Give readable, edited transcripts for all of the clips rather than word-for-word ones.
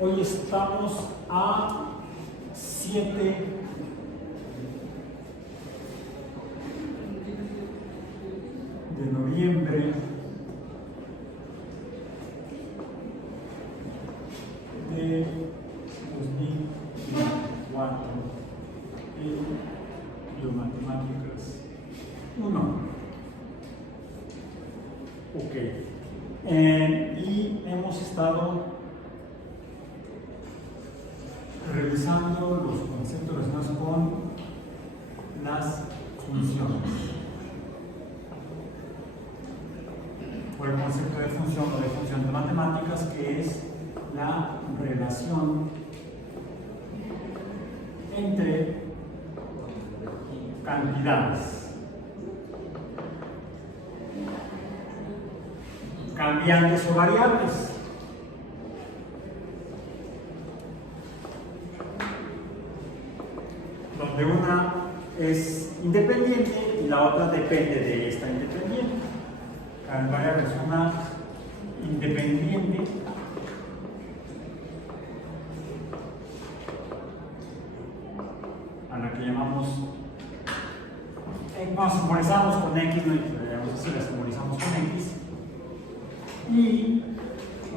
Hoy estamos a 7 de noviembre de 2024 en Biomatemáticas 1. Ok. Y hemos estado revisando los conceptos relacionados con las funciones. Por el concepto de función o de función de matemáticas, que es la relación entre cantidades cambiantes o variables. Donde una es independiente y la otra depende de esta independiente. Cada variable es una independiente a la que llamamos, cuando simbolizamos con X, no si la simbolizamos con X, y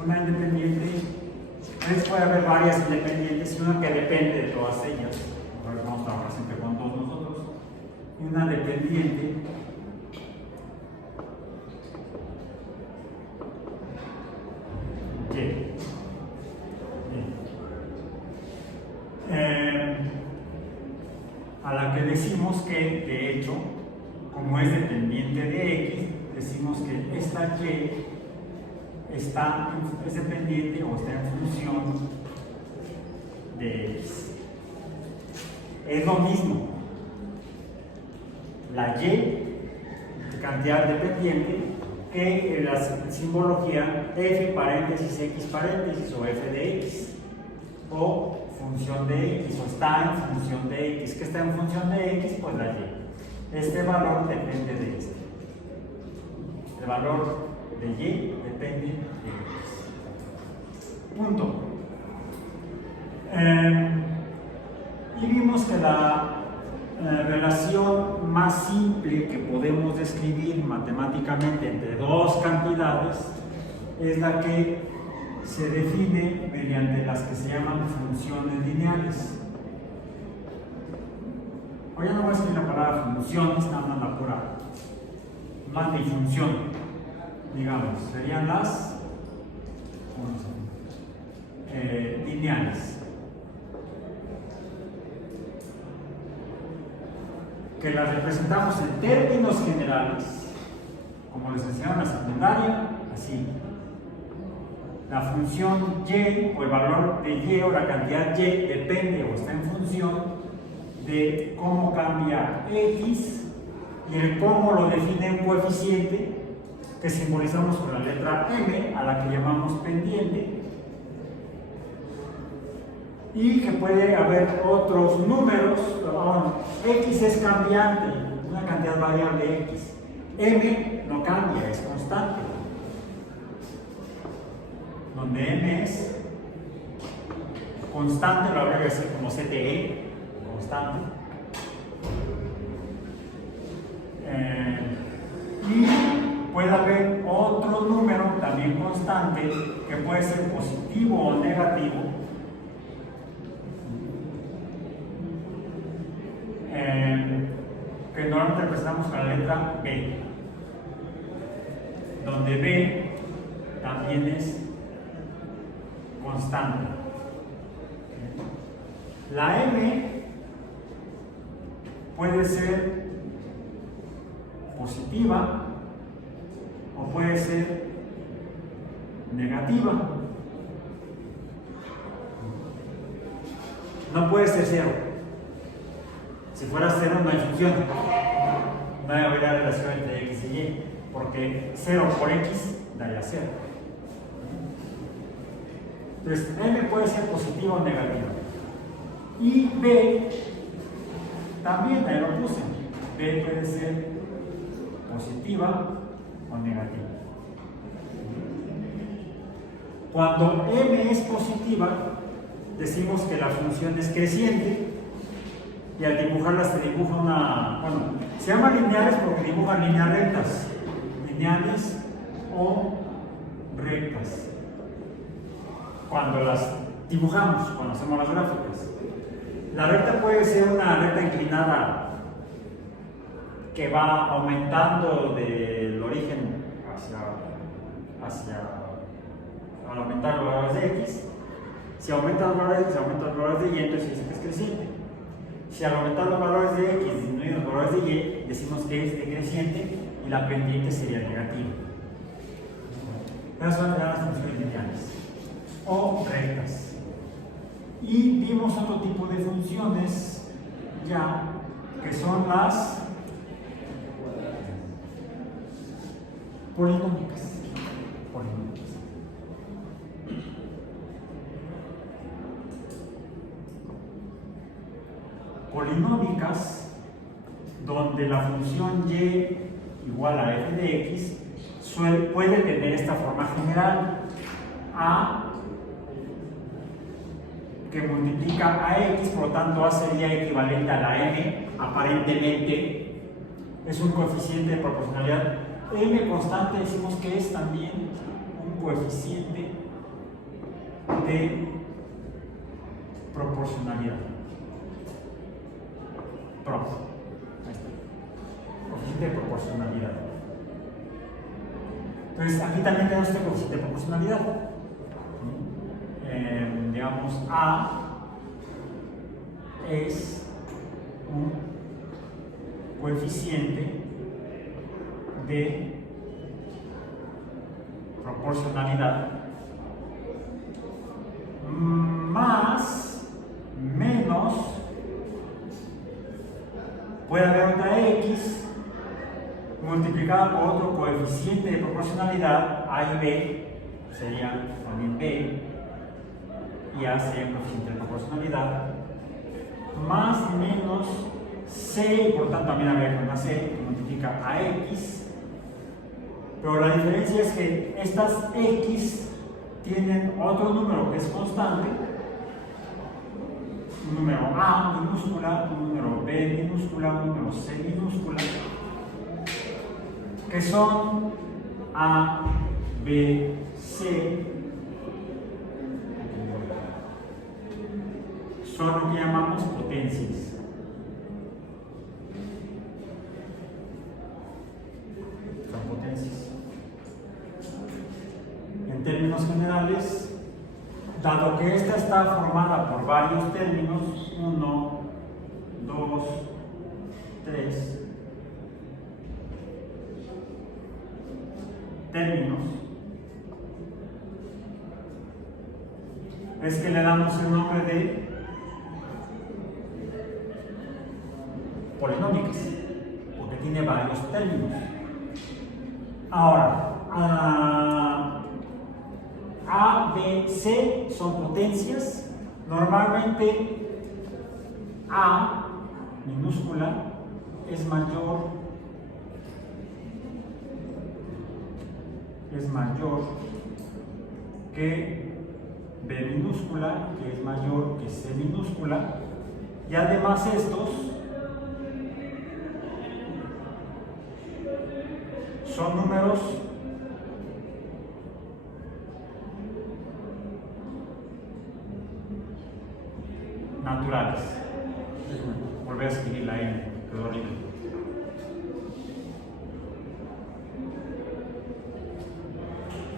una independiente, puede haber varias independientes y una que depende de todas ellas. Vamos a trabajar siempre con todos nosotros. Y una dependiente Y. A la que decimos que, de hecho, como es dependiente de X, decimos que esta Y es dependiente o está en función de X. Es lo mismo. La Y, cantidad dependiente, que en la simbología f paréntesis x paréntesis o f de x, o función de x, o está en función de x. ¿Qué está en función de x? Pues la y. Este valor depende de este. El valor de y depende de x. Punto. Y vimos que la relación más simple que podemos describir matemáticamente entre dos cantidades es la que se define mediante las que se llaman funciones lineales. Hoy ya no voy a escribir la palabra funciones, nada más la pura manifunción, digamos, serían las lineales, que las representamos en términos generales, como les enseñaron en la secundaria, así. La función y o el valor de y o la cantidad y depende o está en función de cómo cambia x, y el cómo lo define un coeficiente que simbolizamos con la letra m, a la que llamamos pendiente, y que puede haber otros números. X es cambiante, una cantidad variable x. M no cambia, es constante. Donde m es constante, lo habría que decir como CTE, constante. Y puede haber otro número también constante que puede ser positivo o negativo, que normalmente representamos con la letra B, donde B también es constante. La M puede ser positiva o puede ser negativa. No puede ser cero. Si fuera cero no hay función, no hay una relación entre x y y, porque 0 por x daría 0. Entonces m puede ser positiva o negativa. Y b también, ahí lo puse, b puede ser positiva o negativa. Cuando m es positiva, decimos que la función es creciente y al dibujarla se dibuja una, bueno, se llaman lineales porque dibujan líneas rectas, lineales o rectas. Cuando las dibujamos, cuando hacemos las gráficas. La recta puede ser una recta inclinada que va aumentando del origen al aumentar los valores de x. Si aumenta los valores de x, aumenta los valores de y, entonces dice que es creciente. Si al aumentar los valores de x disminuyen los valores de y, decimos que es decreciente y la pendiente sería negativa. Esas son las funciones lineales o rectas. Y vimos otro tipo de funciones ya, que son las polinómicas. Polinómicas, donde la función y igual a f de x puede tener esta forma general: a que multiplica a x, por lo tanto a sería equivalente a la m, aparentemente es un coeficiente de proporcionalidad. M constante decimos que es también un coeficiente de proporcionalidad. Coeficiente de proporcionalidad. Entonces aquí también tenemos este coeficiente de proporcionalidad. Digamos, A es un coeficiente de proporcionalidad más menos, puede haber otra x multiplicada por otro coeficiente de proporcionalidad, a y b, sería también b, y a sería un coeficiente de proporcionalidad, más menos c, y por tanto también habría una c que multiplica a x, pero la diferencia es que estas x tienen otro número que es constante, un número a minúscula, un número b minúscula, un número c minúscula, que son a, b, c, son lo que llamamos potencias. Son potencias. En términos generales, dado que esta está formada por varios términos, 1, 2, 3 términos, es que le damos el nombre de polinómicas, porque tiene varios términos. Ahora, A, B, C son potencias. Normalmente A minúscula es mayor que B minúscula, que es mayor que C minúscula, y además estos son números naturales. Volver a escribir la N, quedó horrible.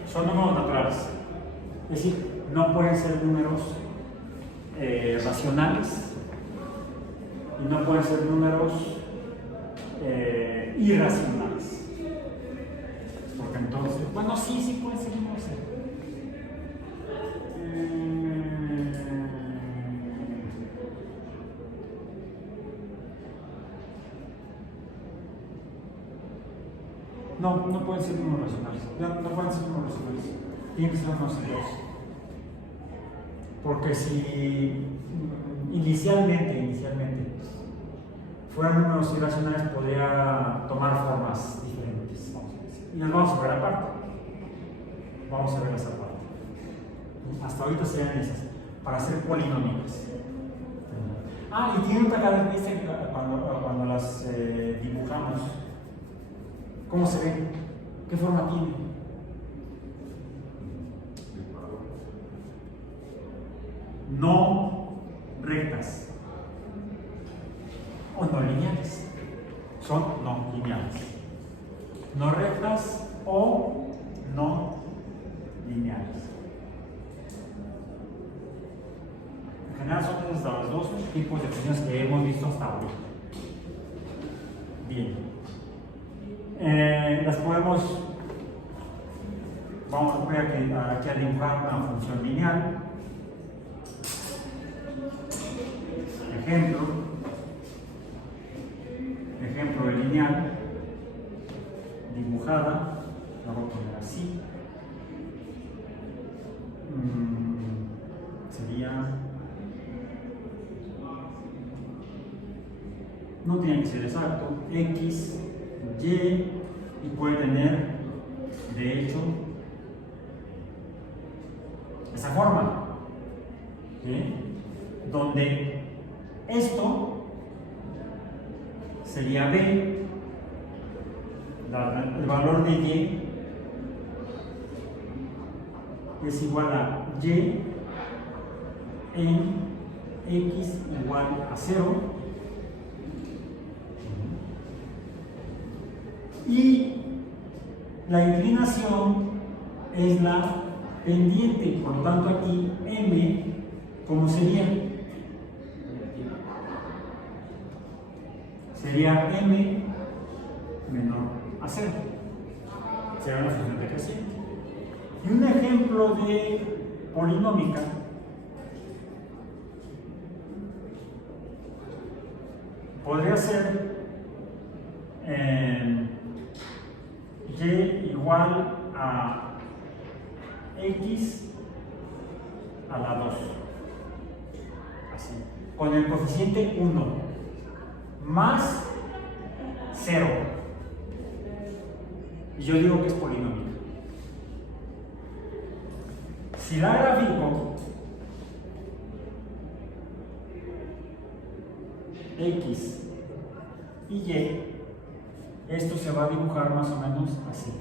Son números naturales, es decir, no pueden ser números racionales y no pueden ser números irracionales, porque entonces, bueno, sí pueden ser números. No pueden ser números racionales. No pueden ser números racionales. Tienen que ser unos ceros. Porque si inicialmente fueran números irracionales, podría tomar formas diferentes. Y las vamos a ver aparte. Vamos a ver esa parte. hasta ahorita serían esas, para hacer polinómicas. Ah, y tiene otra característica cuando las dibujamos. ¿Cómo se ve? ¿Qué forma tiene? No rectas o no lineales. Son no lineales. No rectas o no lineales. En general son esos los dos tipos de funciones que hemos visto hasta ahora. Bien. Las podemos, voy aquí a dibujar una función lineal. Ejemplo de lineal dibujada, la voy a poner así. Sería, no tiene que ser exacto, X, Y, y puede tener, de hecho, esa forma, ¿sí? Donde esto sería B, el valor de Y es igual a Y en X igual a 0, y la inclinación es la pendiente, por lo tanto aquí M, ¿cómo sería? Sería M menor a 0. Sería una función decreciente. Y un ejemplo de polinómica podría ser Y igual a X a la 2. Así. Con el coeficiente 1 más 0. Y yo digo que es polinómica. Si la grafico X y Y, esto se va a dibujar más o menos así.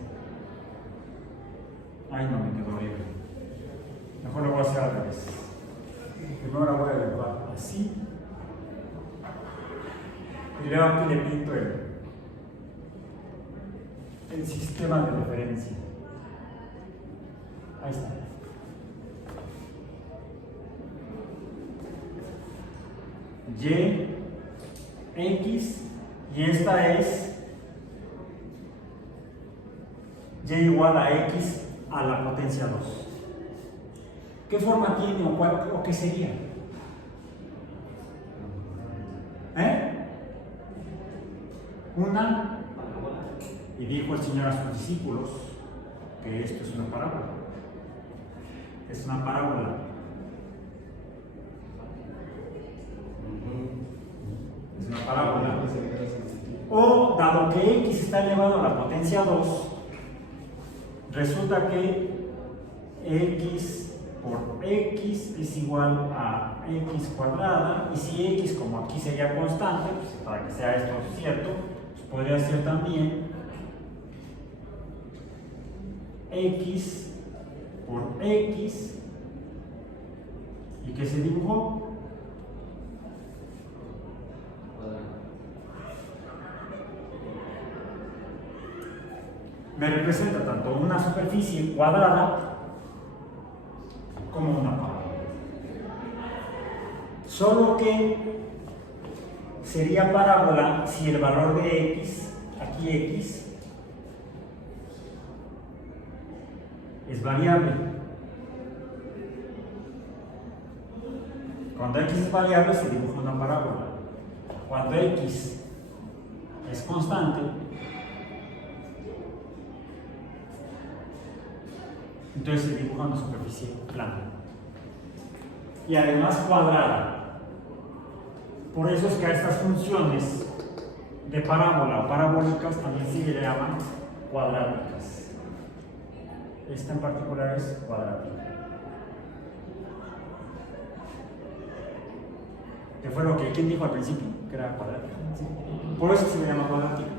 Ay, no, me quedó libre. Mejor lo voy a hacer al revés. Primero la voy a dibujar así. Y luego aquí le pinto el sistema de referencia. Ahí está. Y, X, y esta es Y igual a X a la potencia 2. ¿Qué forma tiene o qué sería? Una, y dijo el Señor a sus discípulos que esto es una parábola. Es una parábola. Es una parábola. O, dado que X está elevado a la potencia 2, resulta que X por X es igual a X cuadrada, y si X, como aquí sería constante, pues para que sea esto cierto, pues podría ser también X por X, y que se dibujó me representa tanto una superficie cuadrada como una parábola. Solo que sería parábola si el valor de X, aquí X, es variable. Cuando X es variable se dibuja una parábola. Cuando X es constante, entonces se dibuja una superficie plana. Y además cuadrada. Por eso es que a estas funciones de parábola o parabólicas también se le llaman cuadráticas. Esta en particular es cuadrática. que fue lo que quien dijo al principio, que era cuadrática. ¿Sí? Por eso se le llama cuadrática.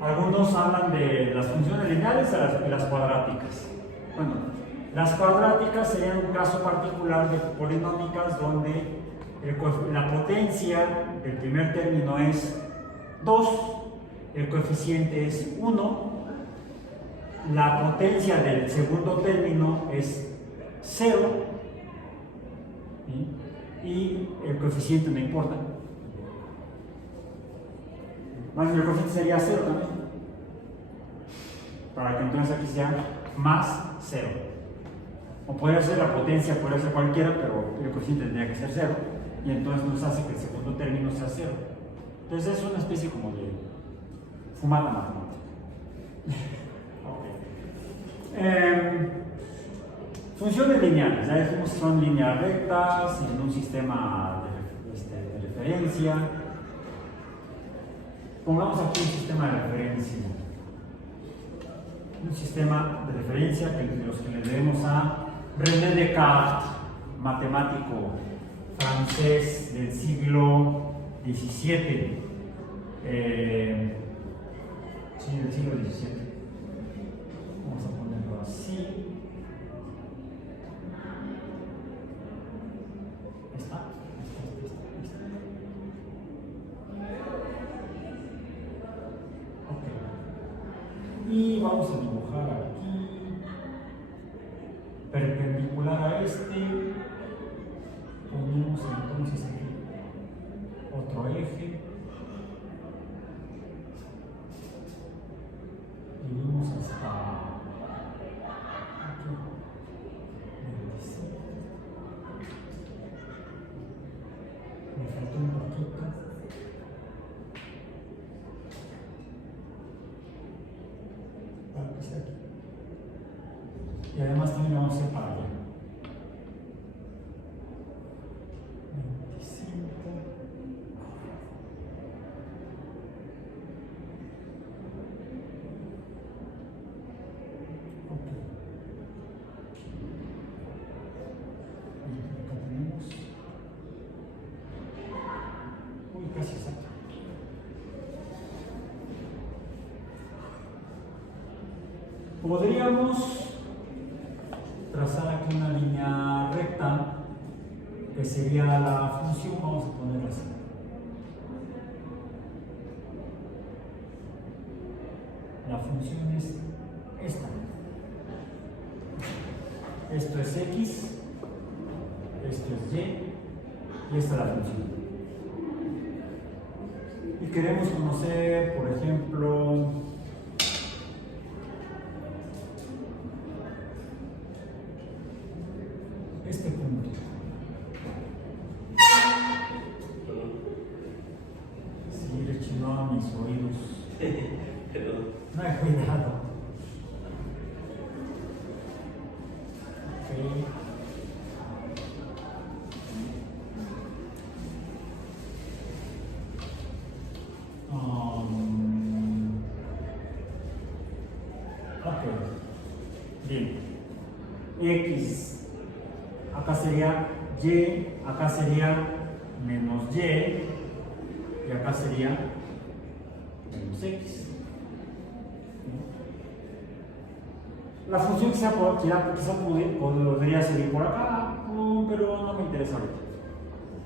Algunos hablan de las funciones lineales y las cuadráticas. Bueno, las cuadráticas serían un caso particular de polinómicas donde la potencia del primer término es 2, el coeficiente es 1, la potencia del segundo término es 0, ¿sí? Y el coeficiente no importa. Más bien el coeficiente sería 0 también, para que entonces aquí sea más 0. O puede ser la potencia, puede ser cualquiera, pero el coeficiente tendría que ser 0, y entonces nos hace que el segundo término sea 0. Entonces es una especie como de fumada matemática. Funciones lineales, ya dijimos que son líneas rectas en un sistema de referencia. Pongamos aquí un sistema de referencia. Un sistema de referencia de los que le debemos a René Descartes, matemático francés del siglo XVII. Sí, del siglo XVII. Vamos a ponerlo así. Está. Ok. Y vamos a dibujar aquí, perpendicular a este, ponemos entonces aquí otro eje. Y vamos hasta aquí. Me faltó un poquito. Para que esté aquí. Y además también vamos a hacer para allá. 25. Casi exacto. Podríamos trazar aquí una línea recta que sería la función, vamos a ponerla así. La función es esta. Esto es x, esto es y esta es la función. Y queremos conocer, por ejemplo, este punto. Sí, le chinó a mis oídos. No hay cuidado. Ok. Bien, x, acá sería y, acá sería menos y acá sería menos x. La función quizá podría seguir por acá, pero no me interesa ahorita.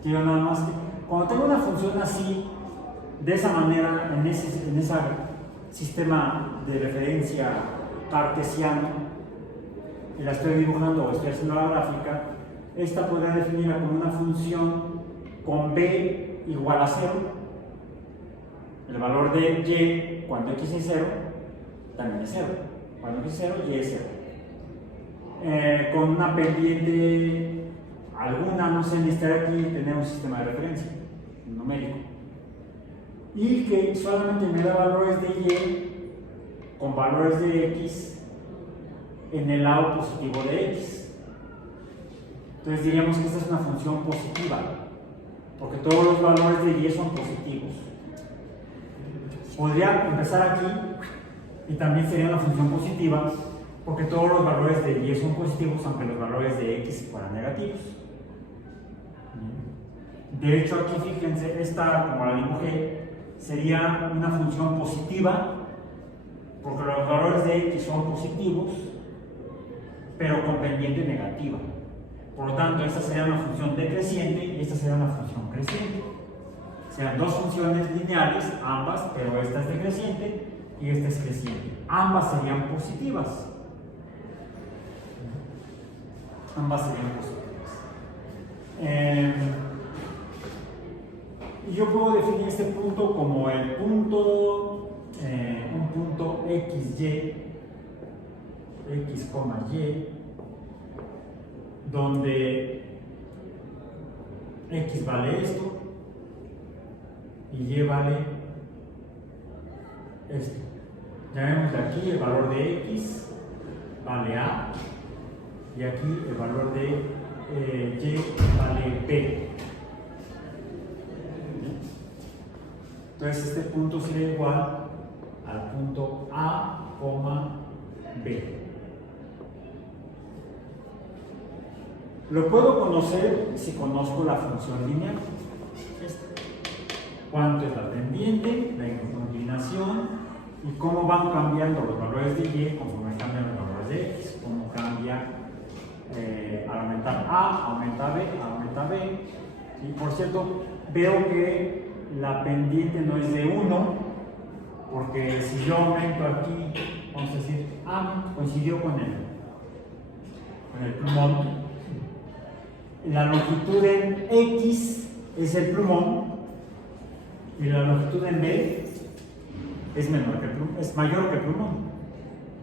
Quiero nada más que cuando tengo una función así, de esa manera, en ese sistema de referencia cartesiano, y la estoy dibujando o estoy haciendo la gráfica, esta podría definirla como una función con b igual a 0. El valor de y cuando x es 0 también es 0. Cuando x es 0, y es 0. Con una pendiente alguna, no sé, necesitar aquí tener un sistema de referencia numérico. Y que solamente me da valores de y con valores de x en el lado positivo de x. Entonces diríamos que esta es una función positiva, porque todos los valores de y son positivos. Podría empezar aquí y también sería una función positiva, porque todos los valores de y son positivos, aunque los valores de x fueran negativos. De hecho, aquí fíjense, esta, como la dibujé, sería una función positiva, porque los valores de x son positivos, pero con pendiente negativa. Por lo tanto, esta sería una función decreciente y esta sería una función creciente. Sean dos funciones lineales, ambas, pero esta es decreciente y esta es creciente. Ambas serían positivas. Ambas serían positivas. Y yo puedo definir este punto como el punto, un punto xy, x, y, donde x vale esto y y vale esto. Llamémosle aquí el valor de x vale a y aquí el valor de y vale b. Entonces este punto sería igual al punto A, B. Lo puedo conocer si conozco la función lineal. ¿Cuánto es la pendiente, la inclinación y cómo van cambiando los valores de y conforme cambian los valores de x? Cómo cambia al aumentar A, aumenta B. Y por cierto, veo que la pendiente no es de 1, porque si yo aumento aquí, vamos a decir, A coincidió con el plumón. La longitud en X es el plumón y la longitud en B es mayor que el plumón.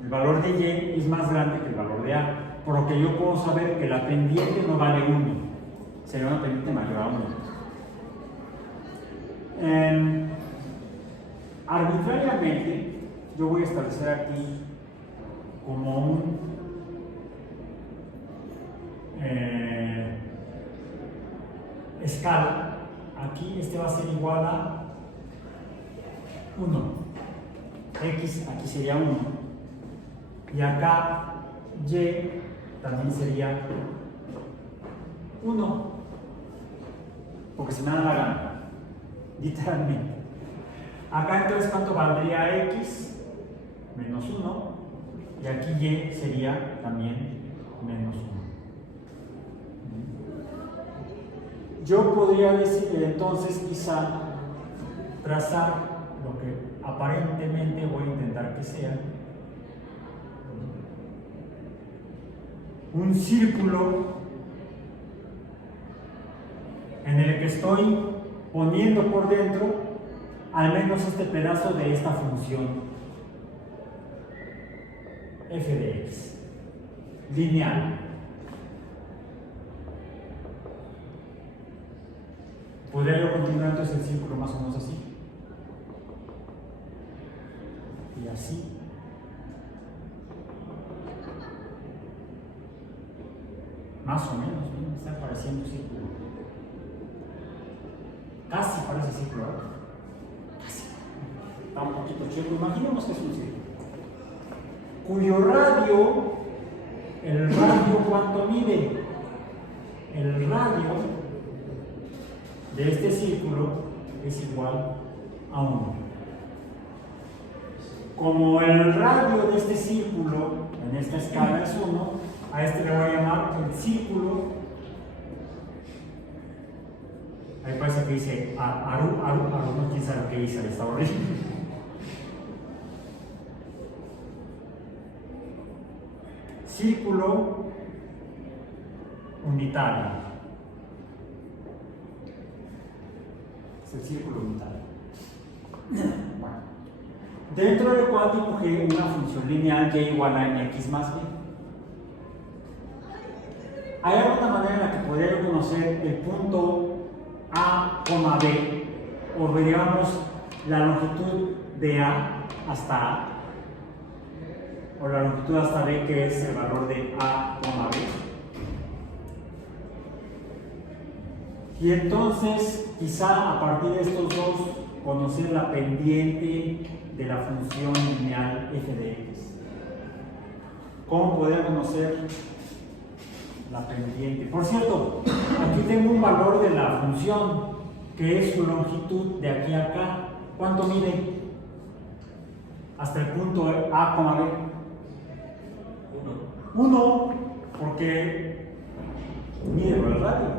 El valor de Y es más grande que el valor de A, por lo que yo puedo saber que la pendiente no vale 1, sería una pendiente mayor a 1. Arbitrariamente, yo voy a establecer aquí como un escala. Aquí este va a ser igual a 1. X aquí sería 1. Y acá Y también sería 1. Porque se me da la gana. Literalmente. Acá entonces, ¿cuánto valdría x? Menos 1. Y aquí y sería también menos 1. Yo podría decir entonces quizá trazar lo que aparentemente voy a intentar que sea un círculo en el que estoy poniendo por dentro al menos este pedazo de esta función f de x lineal. Podría yo continuar entonces el círculo más o menos así y así. Más o menos, ¿no? Me está pareciendo un círculo. Casi parece círculo, ¿verdad? Casi. Está un poquito chico. Imaginemos que es un círculo. Cuyo radio, el radio, ¿cuánto mide? El radio de este círculo es igual a 1. Como el radio de este círculo en esta escala es 1, a este le voy a llamar el círculo. Ahí parece que dice Aru, no quién sabe qué dice, está horrible. Círculo unitario. Es el círculo unitario. Bueno, dentro del cual dibujé una función lineal y igual a mx más b. ¿Hay alguna manera en la que podría yo conocer el punto A, B, o digamos la longitud de A hasta A, o la longitud hasta B, que es el valor de A, B? Y entonces, quizá a partir de estos dos, conocer la pendiente de la función lineal f de x. ¿Cómo podría conocer la pendiente. Por cierto, aquí tengo un valor de la función, que es su longitud de aquí a acá. ¿Cuánto mide? Hasta el punto A, B. 1, porque mide por el radio.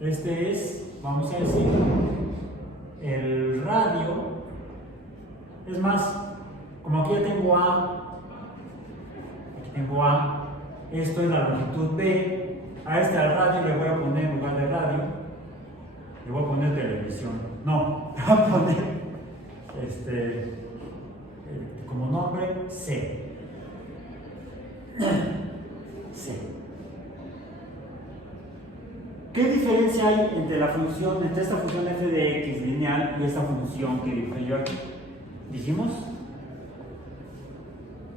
Este es, vamos a decir, el radio. Es más, como aquí ya tengo A, aquí tengo A, esto es la longitud B, a este al radio le voy a poner en lugar de radio, le voy a poner televisión. No, le voy a poner como nombre C. C. ¿Qué diferencia hay entre esta función f de x lineal y esta función que dije yo aquí? Dijimos,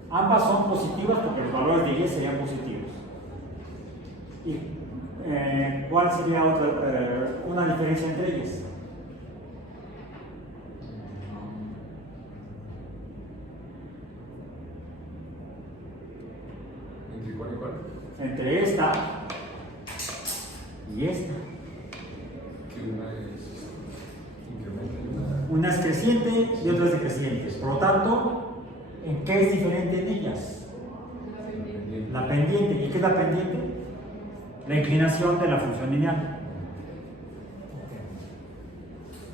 ambas son positivas porque los valores de y serían positivos. ¿Y cuál sería una diferencia entre ellas? ¿Entre cuál y cuál? Entre esta y esta. Que una es incremento y Una es creciente y otra es decreciente. Por lo tanto, ¿en qué es diferente en ellas? La pendiente. ¿Y qué es la pendiente? La inclinación de la función lineal.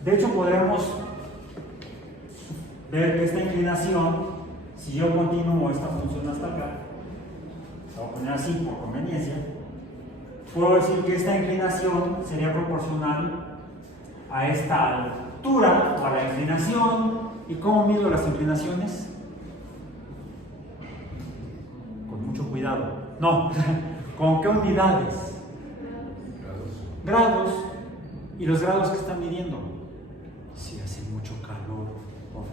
De hecho, podríamos ver que esta inclinación, si yo continúo esta función hasta acá, la voy a poner así por conveniencia, puedo decir que esta inclinación sería proporcional a esta altura, a la inclinación. ¿Y cómo mido las inclinaciones? Con mucho cuidado. No, ¿con qué unidades? Grados. ¿Y los grados que están midiendo? Si hace mucho calor.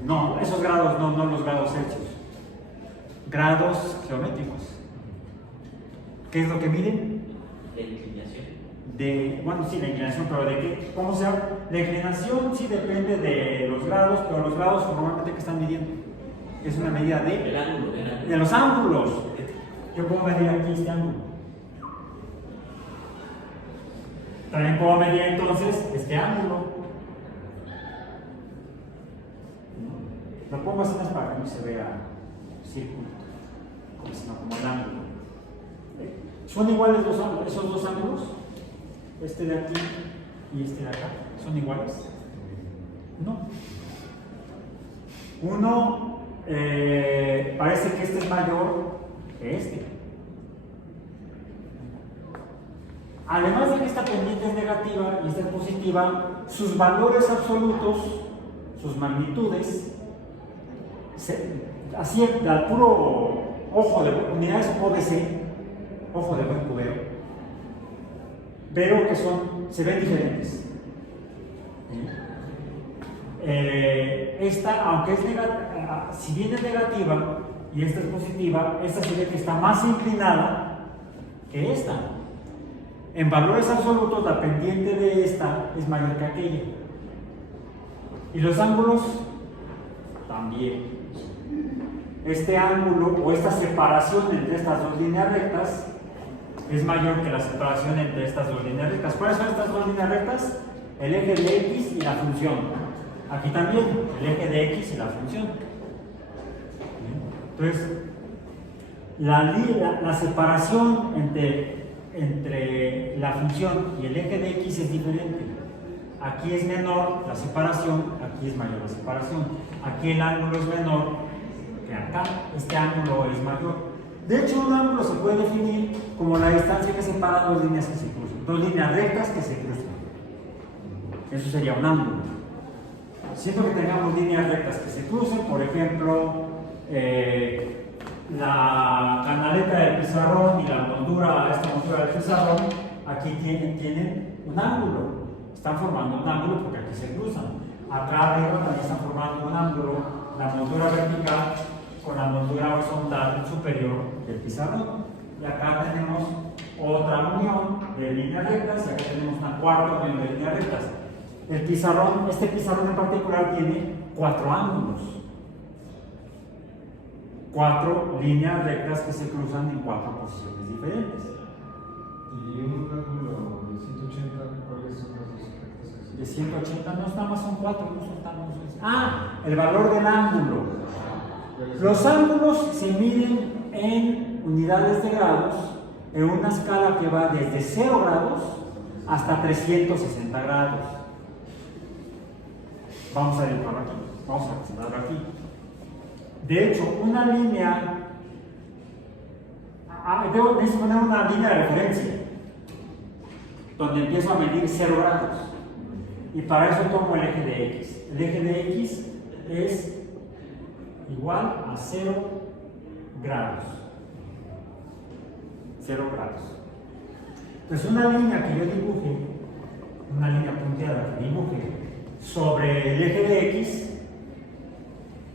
No, esos grados no los grados Celsius. Grados geométricos. ¿Qué es lo que miden? La inclinación. Bueno, sí, la inclinación, pero ¿de qué? ¿Cómo se llama? La inclinación sí depende de los grados, pero los grados normalmente que están midiendo es una medida El ángulo. de los ángulos. Yo puedo medir aquí este ángulo. También puedo medir entonces este ángulo. Lo pongo así para que no se vea círculo, sino como el ángulo. ¿Son iguales esos dos ángulos? Este de aquí y este de acá. ¿Son iguales? No. Uno parece que este es mayor que este. Además de que esta pendiente es negativa y esta es positiva, sus valores absolutos, sus magnitudes, así al puro ojo de unidades ojo de buen cubero, pero que se ven diferentes. Esta, aunque es negativa, si bien es negativa y esta es positiva, esta se ve que está más inclinada que esta. En valores absolutos, la pendiente de esta es mayor que aquella. Y los ángulos también. Este ángulo o esta separación entre estas dos líneas rectas es mayor que la separación entre estas dos líneas rectas. ¿Cuáles son estas dos líneas rectas? El eje de x y la función. Aquí también, el eje de x y la función. Entonces, la separación entre la función y el eje de x es diferente. Aquí es menor la separación, aquí es mayor la separación. Aquí el ángulo es menor que acá, este ángulo es mayor. De hecho, un ángulo se puede definir como la distancia que separa dos líneas que se cruzan, dos líneas rectas que se cruzan. Eso sería un ángulo. Siento que tengamos líneas rectas que se crucen, por ejemplo, la canaleta del pizarrón y esta moldura del pizarrón, aquí tienen un ángulo. Están formando un ángulo porque aquí se cruzan. Acá arriba también están formando un ángulo, la moldura vertical con la moldura horizontal superior del pizarrón. Y acá tenemos otra unión de líneas rectas y acá tenemos una cuarta unión de líneas rectas. El pizarrón, este pizarrón en particular tiene 4 ángulos. 4 líneas rectas que se cruzan en 4 posiciones diferentes. de 180, no, nada más son 4, no son tan. El valor del ángulo. Los ángulos se miden en unidades de grados en una escala que va desde 0 grados hasta 360 grados. Vamos a dibujarlo aquí, vamos a representarlo aquí. De hecho, una línea, debo poner una línea de referencia donde empiezo a medir 0 grados. Y para eso tomo el eje de X. El eje de X es igual a 0 grados. 0 grados. Entonces una línea que yo dibuje, una línea punteada que dibuje sobre el eje de X,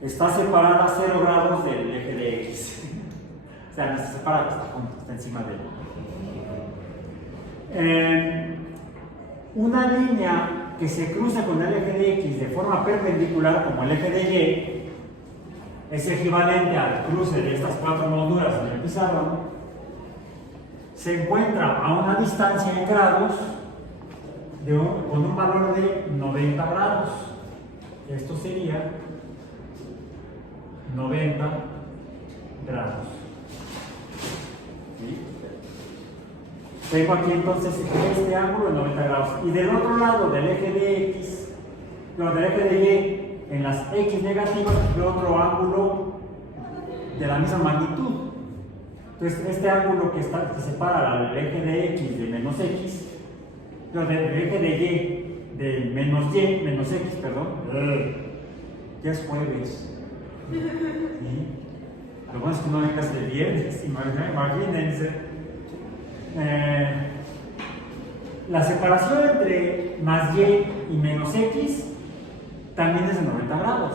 está separada a 0 grados del eje de X. O sea, no se separa, está encima de él. Una línea que se cruza con el eje de X de forma perpendicular, como el eje de Y, es equivalente al cruce de estas 4 molduras en el pizarrón, se encuentra a una distancia en grados con un valor de 90 grados. Esto sería 90 grados. ¿Sí? Tengo aquí entonces este ángulo de 90 grados. Y del otro lado del eje de X, no, del eje de Y, en las X negativas, veo otro ángulo de la misma magnitud. Entonces, este ángulo que separa al eje de X de menos X, no, del eje de Y, de menos X, perdón, ya es jueves. ¿Sí? Lo bueno es que no vengas el viernes, imagínense. La separación entre más Y y menos X también es de 90 grados.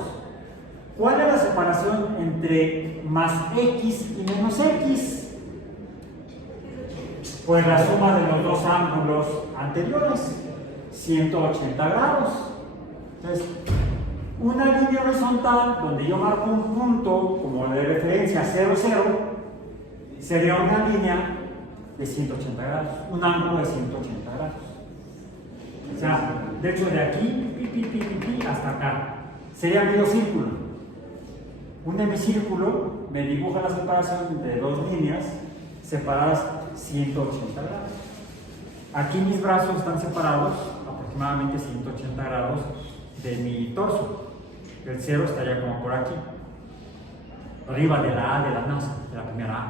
¿Cuál es la separación entre más X y menos X? Pues la suma de los dos ángulos anteriores, 180 grados. Entonces, una línea horizontal donde yo marco un punto como de referencia 0, 0, sería una línea de 180 grados, un ángulo de 180 grados. O sea, de hecho de aquí hasta acá sería medio círculo. Un hemicírculo me dibuja la separación entre dos líneas separadas 180 grados. Aquí mis brazos están separados aproximadamente 180 grados de mi torso. El 0 estaría como por aquí, arriba de la A de la NASA, de la primera A.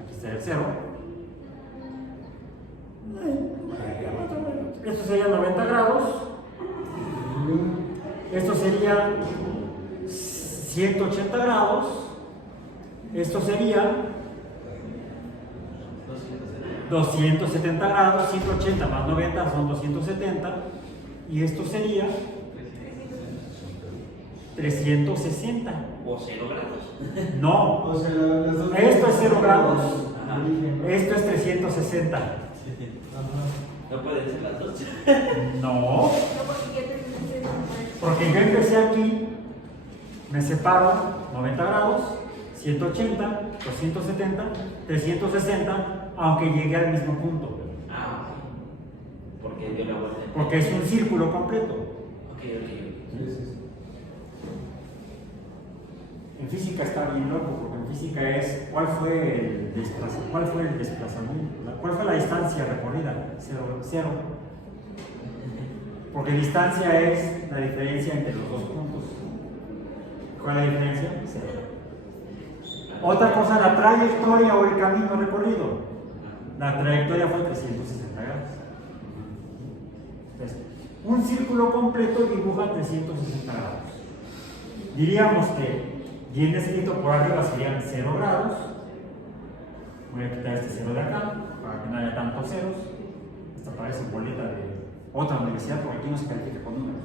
Aquí estaría el 0. Esto sería 90 grados. Esto sería 180 grados. Esto sería 270 grados. 180 más 90 son 270. Y esto sería 360. ¿O 0 grados? No. O sea, Esto es 0 grados. Ajá. Esto es 360. No pueden ser las dos. No. Porque yo empecé aquí, me separo 90 grados, 180, 270, 360, aunque llegue al mismo punto. Ah, ok. Porque dio la vuelta. Porque es un círculo completo. Ok. En física está bien loco, porque en física es ¿cuál fue el desplazamiento? ¿Cuál fue la distancia recorrida? Cero. Porque distancia es la diferencia entre los dos puntos. ¿Cuál es la diferencia? Cero. Otra cosa, la trayectoria o el camino recorrido. La trayectoria fue 360 grados. Entonces, un círculo completo dibuja 360 grados. Diríamos que bien escrito por arriba serían 0 grados. Voy a quitar este 0 de acá para que no haya tantos ceros. Esta parece boleta de otra universidad porque aquí no se califica con números.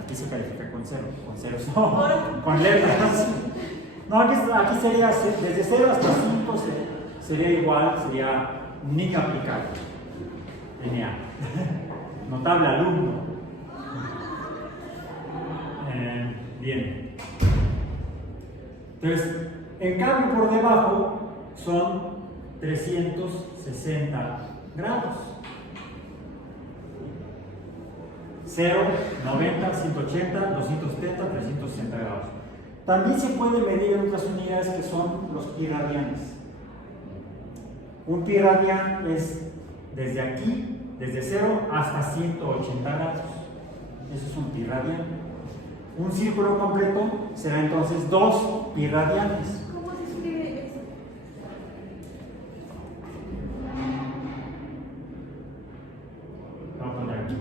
Aquí se califica con ceros, no, con letras. No, aquí sería desde 0 hasta 5 sería igual, sería niño aplicado. NA. Notable alumno. Bien. Entonces, en cambio por debajo son 360 grados. 0, 90, 180, 270, 360 grados. También se puede medir en otras unidades que son los pi radianes. Un pi radian es desde aquí, desde 0 hasta 180 grados. Eso es un pi radian. Un círculo completo será entonces 2 pi radianes. ¿Cómo se escribe eso? Vamos a poner aquí.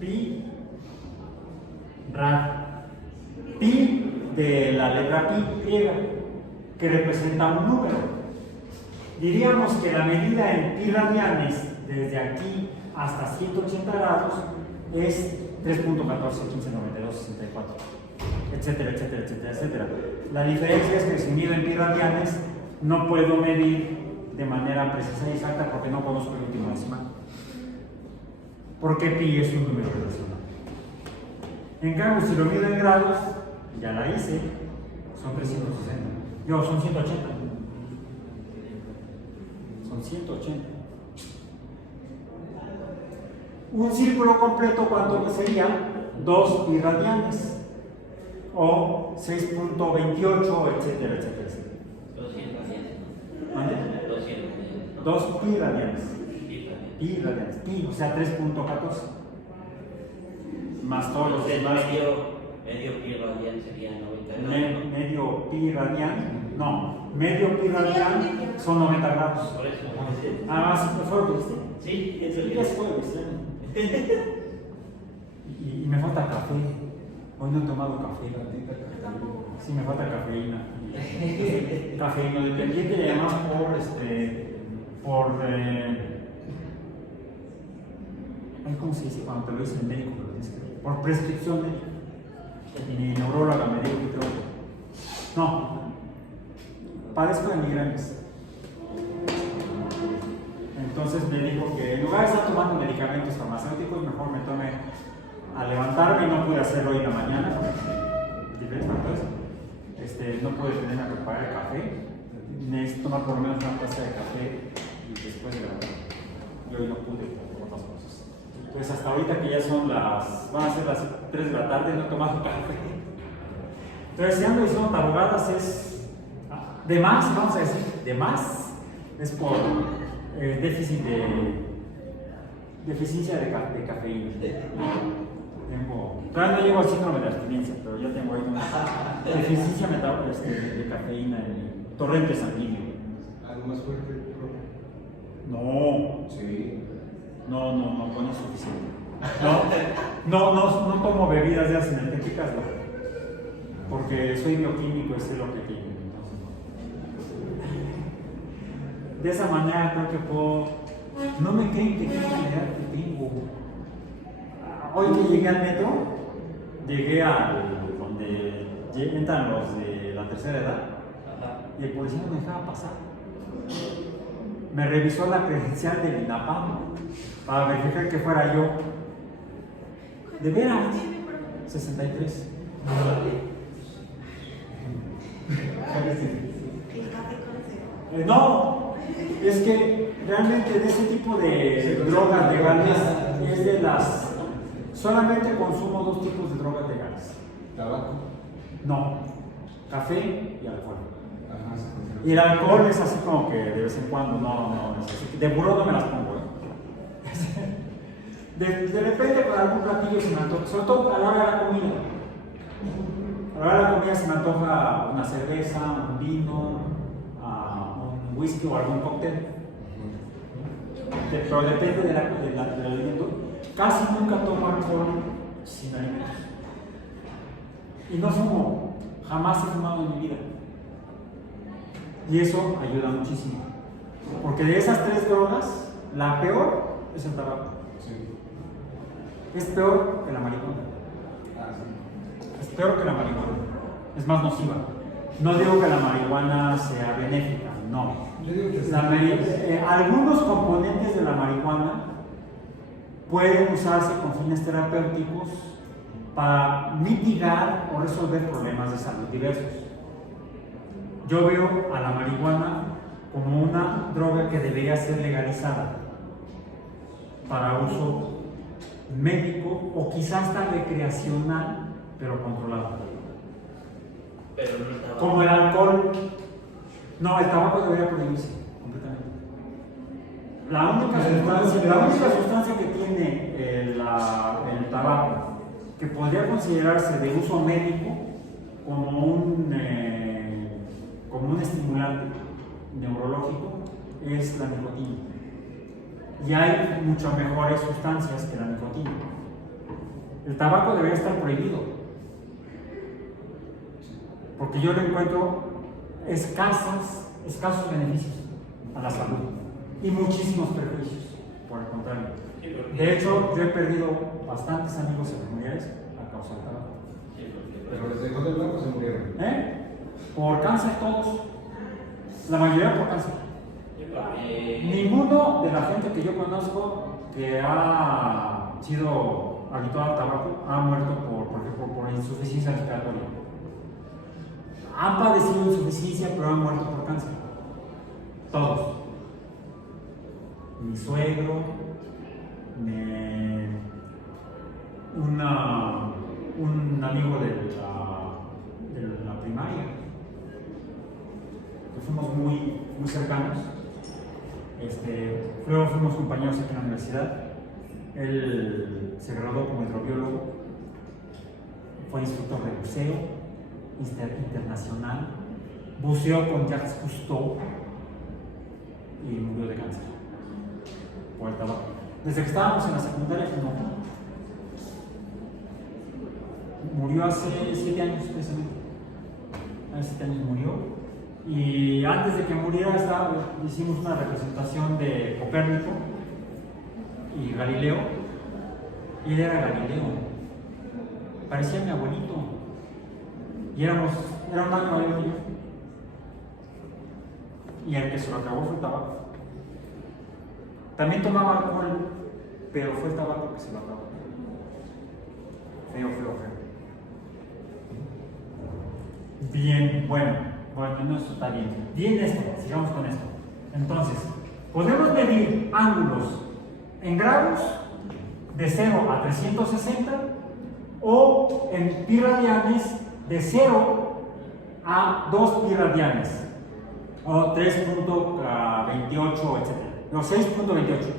Pi rad. Pi de la letra pi griega, que representa un número. Diríamos que la medida en pi radianes desde aquí hasta 180 grados es 3.14, 15, 92, 64, etcétera, etcétera, etcétera, etcétera. La diferencia es que si mido en pi radianes no puedo medir de manera precisa y exacta porque no conozco el último decimal. Porque pi es un número relacional. En cambio, si lo mido en grados, ya la hice, son 360. Son 180. Son 180. Un círculo completo, ¿cuánto sería? 2 pi radianes. O 6.28, etcétera, etcétera, etcétera. 200 radianes. ¿Vale? 200. 2 pi radianes. Pi radianes. Pi radianes. Pi, o sea, 3.14. Más todos los Entonces, demás. medio pi radian sería 90 grados. Medio pi radian. No, medio pi radian son 90 grados. Por eso. Ah, ¿fue lo que dijiste? Sí, eso Sí, es ya se puede, y me falta café. Hoy no he tomado café. Sí, me falta cafeína. Cafeína dependiente y además ¿cómo se dice cuando te lo dice el médico? Por prescripción médica. Mi neuróloga me dijo que tengo. No, padezco de migrañas. Entonces me dijo que en lugar de estar tomando medicamentos farmacéuticos, mejor me tome a levantarme. No pude hacerlo hoy en la mañana, por diferentes factores. No pude tener a preparar el café. Necesito tomar por lo menos una taza de café y después de levantarme. Y hoy no pude por otras cosas. Entonces hasta ahorita que ya van a ser las 3 de la tarde, no he tomado café. Entonces si ando diciendo tarugadas es de más, vamos a decir, de más, es por deficiencia de cafeína. Todavía no llego al síndrome de abstinencia, pero ya tengo ahí una deficiencia de cafeína en mi torrente sanguíneo. ¿Algo más fuerte, profe? No, Sí. no, con eso es suficiente. No tomo bebidas ya energéticas, no, porque soy bioquímico y sé lo que tiene. De esa manera creo que puedo. No me creen que qué calidad que tengo. Hoy que llegué al metro, llegué a donde entran los de la tercera edad y el policía no me dejaba pasar. Me revisó la credencial del INAPAM para verificar que fuera yo. ¿De veras? 63. No, es que realmente de ese tipo de drogas legales es de las. Solamente consumo 2 tipos de drogas legales. ¿Tabaco? No, café y alcohol. Ajá. Y el alcohol es así como que de vez en cuando, no, es así. De burro no me las pongo. De repente para algún platillo se me antoja, sobre todo a la hora de la comida. A la hora de la comida se me antoja una cerveza, un vino, un whisky o algún cóctel. Pero depende del alimento. Casi nunca tomo alcohol sin alimentos. Y no fumo, jamás he fumado en mi vida. Y eso ayuda muchísimo. Porque de esas 3 drogas, la peor es el tabaco. Sí. Es peor que la marihuana. Ah, sí. Es peor que la marihuana. Es más nociva. No digo que la marihuana sea benéfica, no. Yo digo que algunos componentes de la marihuana pueden usarse con fines terapéuticos para mitigar o resolver problemas de salud diversos. Yo veo a la marihuana como una droga que debería ser legalizada para uso médico o quizás hasta recreacional, pero controlado. Pero no estaba. Como el alcohol. No, el tabaco debería prohibirse completamente. La única sustancia que tiene el tabaco que podría considerarse de uso médico como un estimulante neurológico es la nicotina. Y hay muchas mejores sustancias que la nicotina. El tabaco debería estar prohibido, porque yo le encuentro escasos beneficios a la salud y muchísimos perjuicios, por el contrario. Sí, porque- De hecho, yo he perdido bastantes amigos y familiares a causa del tabaco. Sí, Pero porque- les dejó del blanco se murieron. Por cáncer todos, la mayoría por cáncer. sí, porque- Ninguno de la gente que yo conozco que ha sido habituado al tabaco ha muerto por ejemplo, por insuficiencia respiratoria. Han padecido insuficiencia, pero han muerto por cáncer. Todos. Mi suegro, un amigo de la primaria, que fuimos muy cercanos. Luego fuimos compañeros aquí en la universidad. Él se graduó como hidrobiólogo, fue instructor de buceo internacional, buceó con Jacques Cousteau y murió de cáncer por el tabaco. Desde que estábamos en la secundaria fumó. Murió hace 7 años precisamente. Hace 7 años murió. Y antes de que muriera hicimos una representación de Copérnico y Galileo. Y él era Galileo. Parecía mi abuelito. Y era un año mayor que yo. Y el que se lo acabó fue el tabaco. También tomaba alcohol, pero fue el tabaco que se lo acabó. Feo. Bien, bueno, no, esto está bien. Bien esto, sigamos con esto. Entonces, podemos medir ángulos en grados de 0 a 360 o en pi radianes de 0 a 2 pi radianes o 3.28, etc. No, 6.28.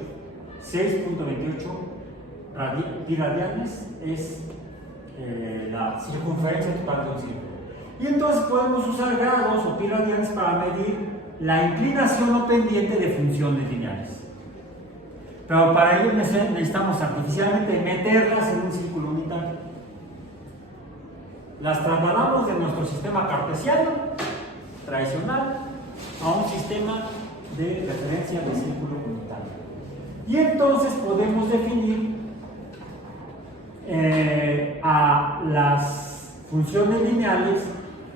6.28 pi radianes es la circunferencia total de un círculo. Y entonces podemos usar grados o pi radianes para medir la inclinación o pendiente de funciones lineales. Pero para ello necesitamos artificialmente meterlas en un círculo unitario. Las trasladamos de nuestro sistema cartesiano tradicional a un sistema de referencia de círculo unitario. Y entonces podemos definir a las funciones lineales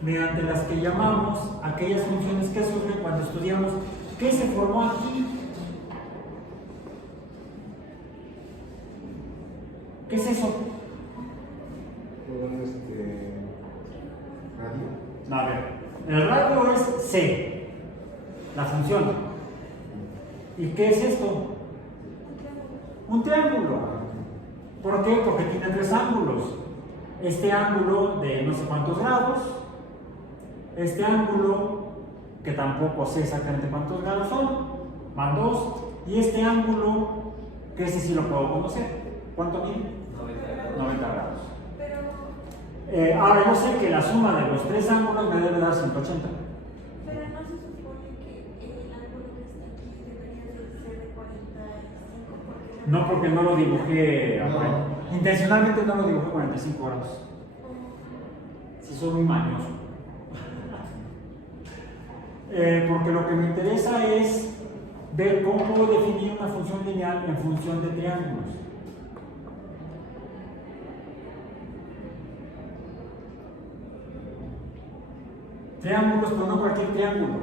mediante las que llamamos aquellas funciones que surgen cuando estudiamos qué se formó aquí. ¿Qué es eso? Radio. No, a ver, el radio es C, la función. ¿Y qué es esto? Un triángulo. ¿Por qué? Porque tiene 3 ángulos. Este ángulo de no sé cuántos grados, este ángulo que tampoco sé exactamente cuántos grados son, van 2, y este ángulo que ese sí lo puedo conocer. ¿Cuánto mide? 90 grados. Ahora yo sé que la suma de los 3 ángulos me debe dar 180. Pero no se supone que el ángulo que está aquí debería de ser de 45 porque No, porque no lo dibujé. No. Intencionalmente no lo dibujé 45 grados. Si soy muy mañoso. Porque lo que me interesa es ver cómo puedo definir una función lineal en función de triángulos. Triángulos, pero no cualquier triángulo,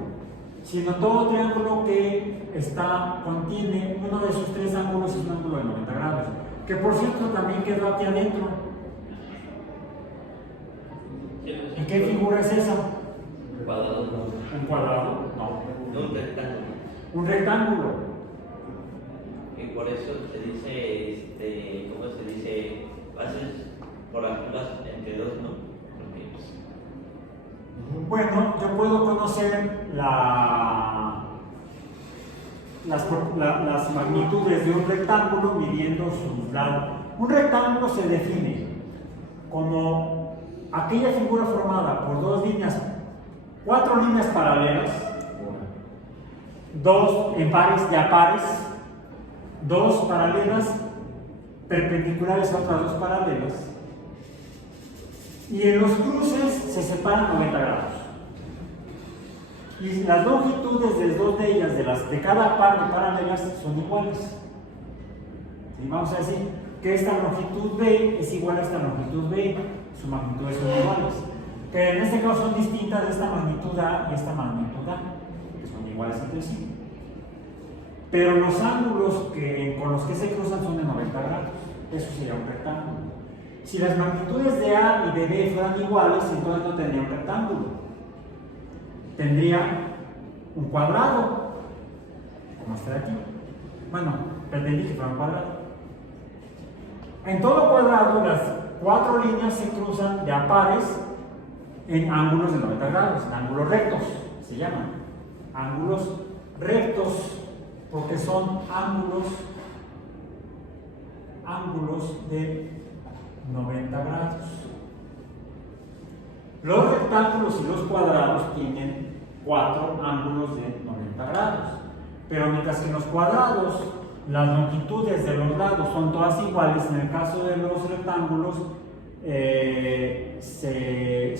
sino todo triángulo que contiene uno de esos 3 ángulos es un ángulo de 90 grados, que por cierto también quedó aquí adentro. ¿Y qué figura es esa? Cuadrado, no. ¿Un cuadrado? No. No, un rectángulo. Un rectángulo. Que y por eso se dice, ¿cómo se dice? Bases por alturas entre dos, ¿no? Porque, pues, Bueno, yo puedo conocer las magnitudes de un rectángulo midiendo sus lados. Un rectángulo se define como aquella figura formada por cuatro líneas paralelas, dos en pares, ya pares, dos paralelas perpendiculares a otras dos paralelas, y en los cruces se separan 90 grados. Y las longitudes de dos de ellas, de cada par de paralelas, son iguales. ¿Sí? Vamos a decir que esta longitud B es igual a esta longitud B, sus magnitudes son iguales. Que en este caso son distintas de esta magnitud A y esta magnitud A, que son iguales entre sí. Pero los ángulos con los que se cruzan son de 90 grados. Eso sería un rectángulo. Si las magnitudes de A y de B fueran iguales, entonces no tendría un rectángulo. Tendría un cuadrado, como este de aquí. Bueno, pretendí que fuera un cuadrado. En todo cuadrado, las cuatro líneas se cruzan de a pares en ángulos de 90 grados, en ángulos rectos, se llaman. Ángulos rectos, porque son ángulos de 90 grados. Los rectángulos y los cuadrados tienen cuatro ángulos de 90 grados, pero mientras que en los cuadrados las longitudes de los lados son todas iguales, en el caso de los rectángulos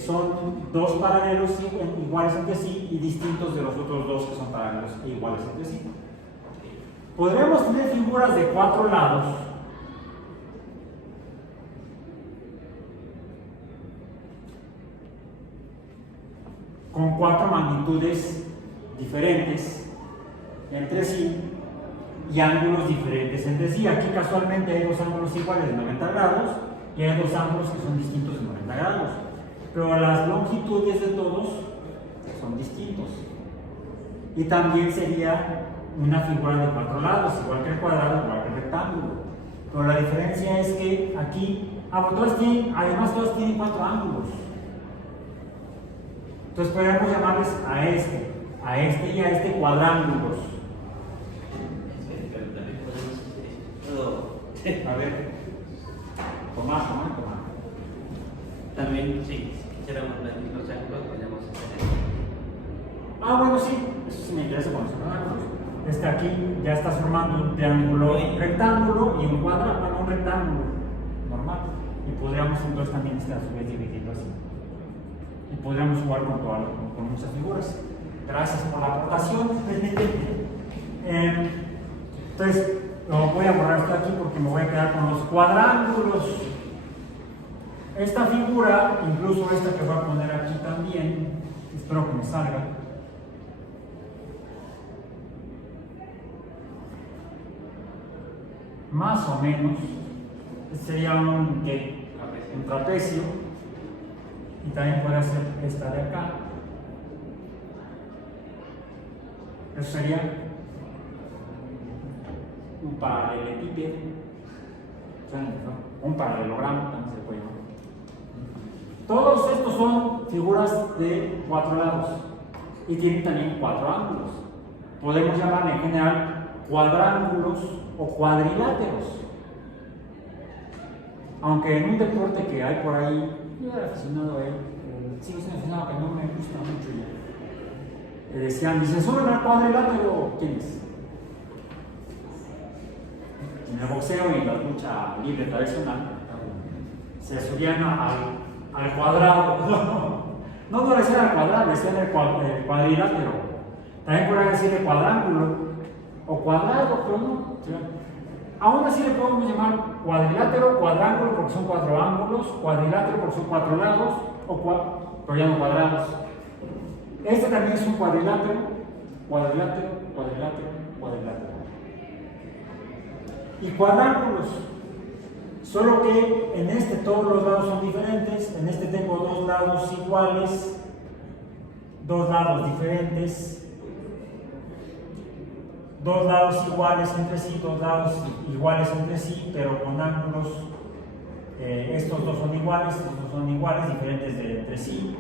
son dos paralelos iguales entre sí y distintos de los otros dos que son paralelos e iguales entre sí. Podríamos tener figuras de cuatro lados con cuatro magnitudes diferentes entre sí y ángulos diferentes entre sí. Aquí casualmente hay dos ángulos iguales de 90 grados y hay dos ángulos que son distintos de 90 grados, pero las longitudes de todos son distintos. Y también sería una figura de cuatro lados, igual que el cuadrado, igual que el rectángulo. Pero la diferencia es que aquí, además todos tienen cuatro ángulos. Entonces podríamos llamarles a este y a este cuadrángulos. pero también podemos hacer eso. A ver, Tomás. También, sí, si quisiéramos ver los ángulos, podríamos hacer eso. Bueno, sí, eso sí me interesa cuando son ángulos. Aquí ya estás formando un triángulo rectángulo y un cuadrado, un rectángulo normal. Y podríamos entonces también a su vez dividirlo así. Y podríamos jugar con muchas figuras. Gracias por la aportación. Entonces, voy a borrar esto aquí porque me voy a quedar con los cuadrángulos. Esta figura, incluso esta que voy a poner aquí también, espero que me salga. Más o menos, sería un trapecio, y también puede ser esta de acá. Eso sería un paralelepípedo, un paralelogramo también se puede llamar. Todos estos son figuras de cuatro lados y tienen también cuatro ángulos. Podemos llamar en general cuadrángulos o cuadriláteros. Aunque en un deporte que hay por ahí, yo era aficionado a él, sigo siendo aficionado que no me gusta mucho ya. Decían, ¿se suben al cuadrilátero? ¿Quién es? En el boxeo y la lucha libre tradicional se subían al cuadrado. No decían al cuadrado, decían el cuadrilátero. También podrían decir el cuadrángulo o cuadrado, pero no. Aún así le podemos llamar cuadrilátero, cuadrángulo porque son cuatro ángulos, cuadrilátero porque son cuatro lados, pero ya no cuadrados. Este también es un cuadrilátero, cuadrilátero, cuadrilátero, cuadrilátero. Y cuadrángulos, solo que en este todos los lados son diferentes, en este tengo dos lados iguales, dos lados diferentes, dos lados iguales entre sí, dos lados iguales entre sí, pero con ángulos, estos dos son iguales, diferentes entre sí.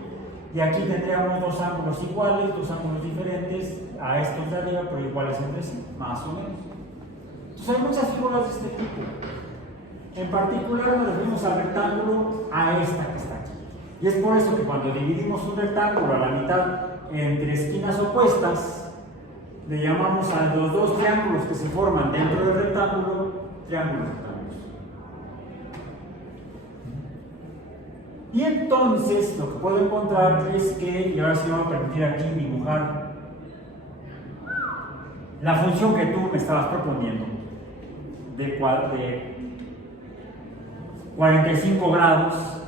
Y aquí tendríamos dos ángulos iguales, dos ángulos diferentes a estos de arriba, pero iguales entre sí, más o menos. Entonces hay muchas figuras de este tipo. En particular nos referimos al rectángulo a esta que está aquí. Y es por eso que cuando dividimos un rectángulo a la mitad entre esquinas opuestas, le llamamos a los dos triángulos que se forman dentro del rectángulo, triángulos rectángulos. Y entonces lo que puedo encontrar es que, y ahora sí me voy a permitir aquí dibujar la función que tú me estabas proponiendo de 45 grados,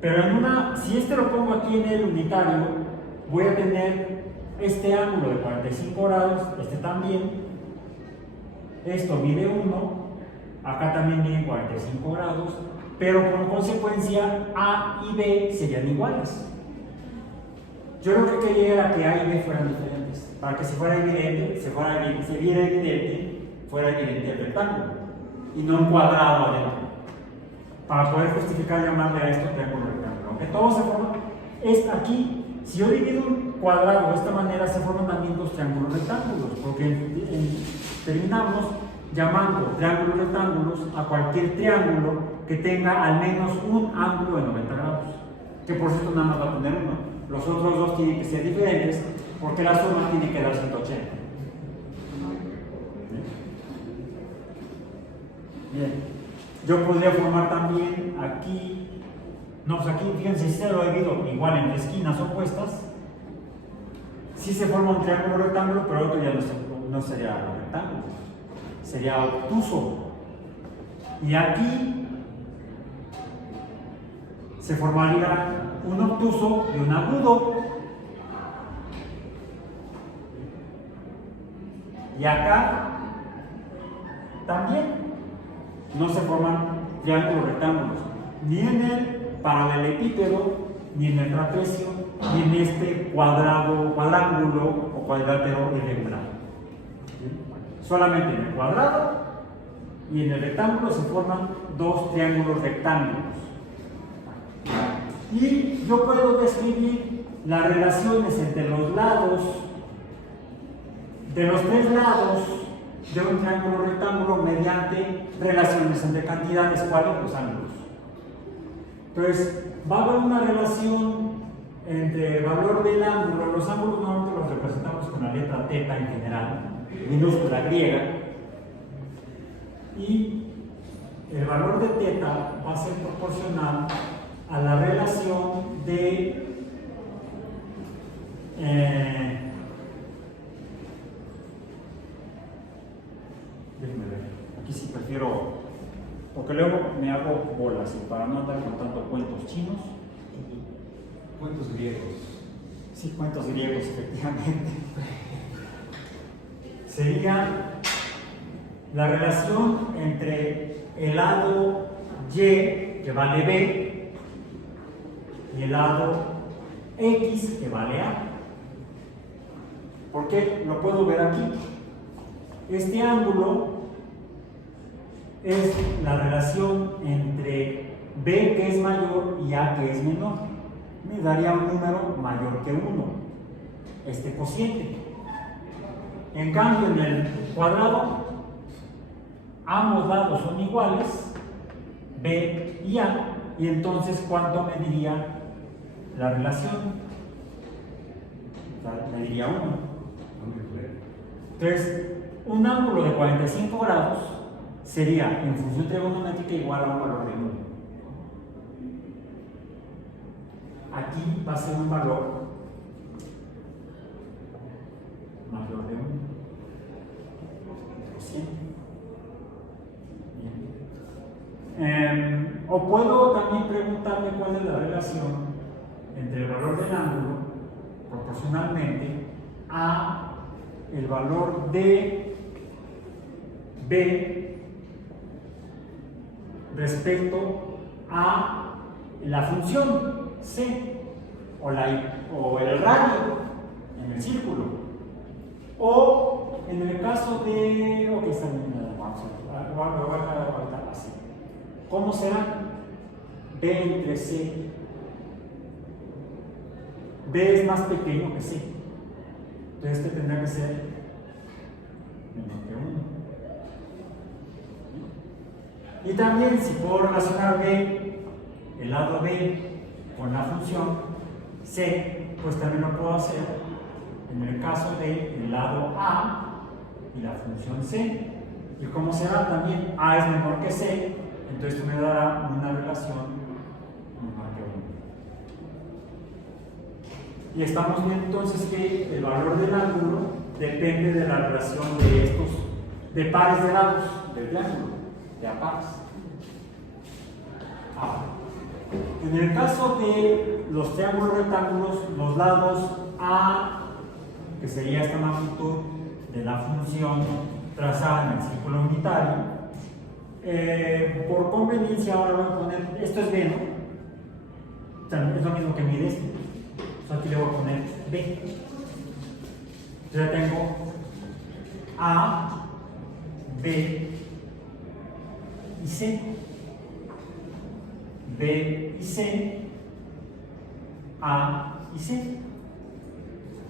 pero si este lo pongo aquí en el unitario, voy a tener este ángulo de 45 grados, este también, esto mide 1, acá también mide 45 grados, pero como consecuencia A y B serían iguales. Yo lo que quería era que A y B fueran diferentes, para que se viera evidente el rectángulo y no un cuadrado adentro, para poder justificar llamarle a esto triángulo rectángulo. Aunque todo se forma, aquí, si yo divido un cuadrado de esta manera, se forman también dos triángulos rectángulos, porque terminamos llamando triángulos rectángulos a cualquier triángulo que tenga al menos un ángulo de 90 grados, que por cierto nada más va a tener uno. Los otros dos tienen que ser diferentes porque la suma tiene que dar 180. Bien, yo podría formar también aquí, pues aquí fíjense, si se lo divido igual entre esquinas opuestas, sí se forma un triángulo rectángulo, pero otro ya no sería rectángulo, sería obtuso. Y aquí se formaría un obtuso y un agudo. Y acá también no se forman triángulos rectángulos, ni en el paralelepípedo, ni en el trapecio, ni en este cuadrángulo o cuadrilátero irregular. Solamente en el cuadrado y en el rectángulo se forman dos triángulos rectángulos. Y yo puedo describir las relaciones entre los lados, de los tres lados de un triángulo rectángulo mediante relaciones entre cantidades, ¿cuáles? Los ángulos. Entonces, va a haber una relación entre el valor del ángulo. Los ángulos normalmente los representamos con la letra teta en general, minúscula griega, y el valor de teta va a ser proporcional a la relación de déjenme ver, aquí sí prefiero, porque luego me hago bolas y para no andar contando cuentos chinos. Cuentos griegos. Sí, cuentos griegos, efectivamente. Sería la relación entre el lado Y, que vale B, y el lado X, que vale A. ¿Por qué? Lo puedo ver aquí. Este ángulo es la relación entre B, que es mayor, y A, que es menor. Me daría un número mayor que 1, este cociente. En cambio, en el cuadrado, ambos lados son iguales, B y A, y entonces, ¿cuánto me diría la relación? Me diría 1. Entonces, un ángulo de 45 grados sería, en función trigonométrica, igual a un valor de 1. Aquí va a ser un valor mayor de 1. O puedo también preguntarme cuál es la relación entre el valor del ángulo proporcionalmente a el valor de B respecto a la función C o el radio en el círculo, o en el caso de... Ok, está bien, vamos a ver así. ¿Cómo será? B entre C. B es más pequeño que C. Entonces este tendrá que ser menor que 1. Y también si puedo relacionar B, el lado B, con la función C, pues también lo puedo hacer en el caso de el lado A y la función C. Y como será también A es menor que C, entonces me dará una relación menor que 1. Y estamos viendo entonces que el valor del ángulo depende de la relación de estos, de pares de lados del triángulo, de a pares. Ahora, en el caso de los triángulos rectángulos, los lados A, que sería esta magnitud de la función trazada en el círculo unitario, por conveniencia ahora voy a poner, esto es B, ¿no? O sea, es lo mismo que mide este. Aquí le voy a poner B. Ya tengo A, B y C. B y C, A y C.